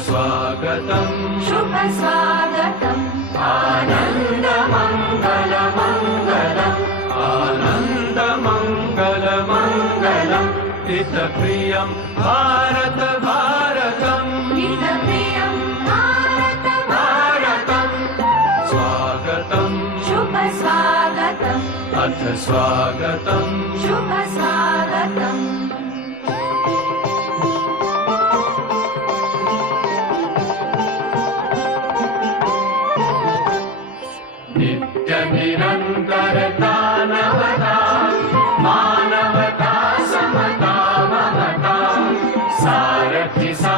स्वागतम् शुभ स्वागतम् आनन्द मङ्गल मङ्गलम् आनन्द मङ्गल मङ्गलम् हितप्रियं भारत भारतम् हितप्रियं भारत भारतम् स्वागतम् शुभ स्वागतम् अथ स्वागतम् शुभ स्वागतम् नित्यनिरन्तरता नवता मानवता समता ममता सारथि सा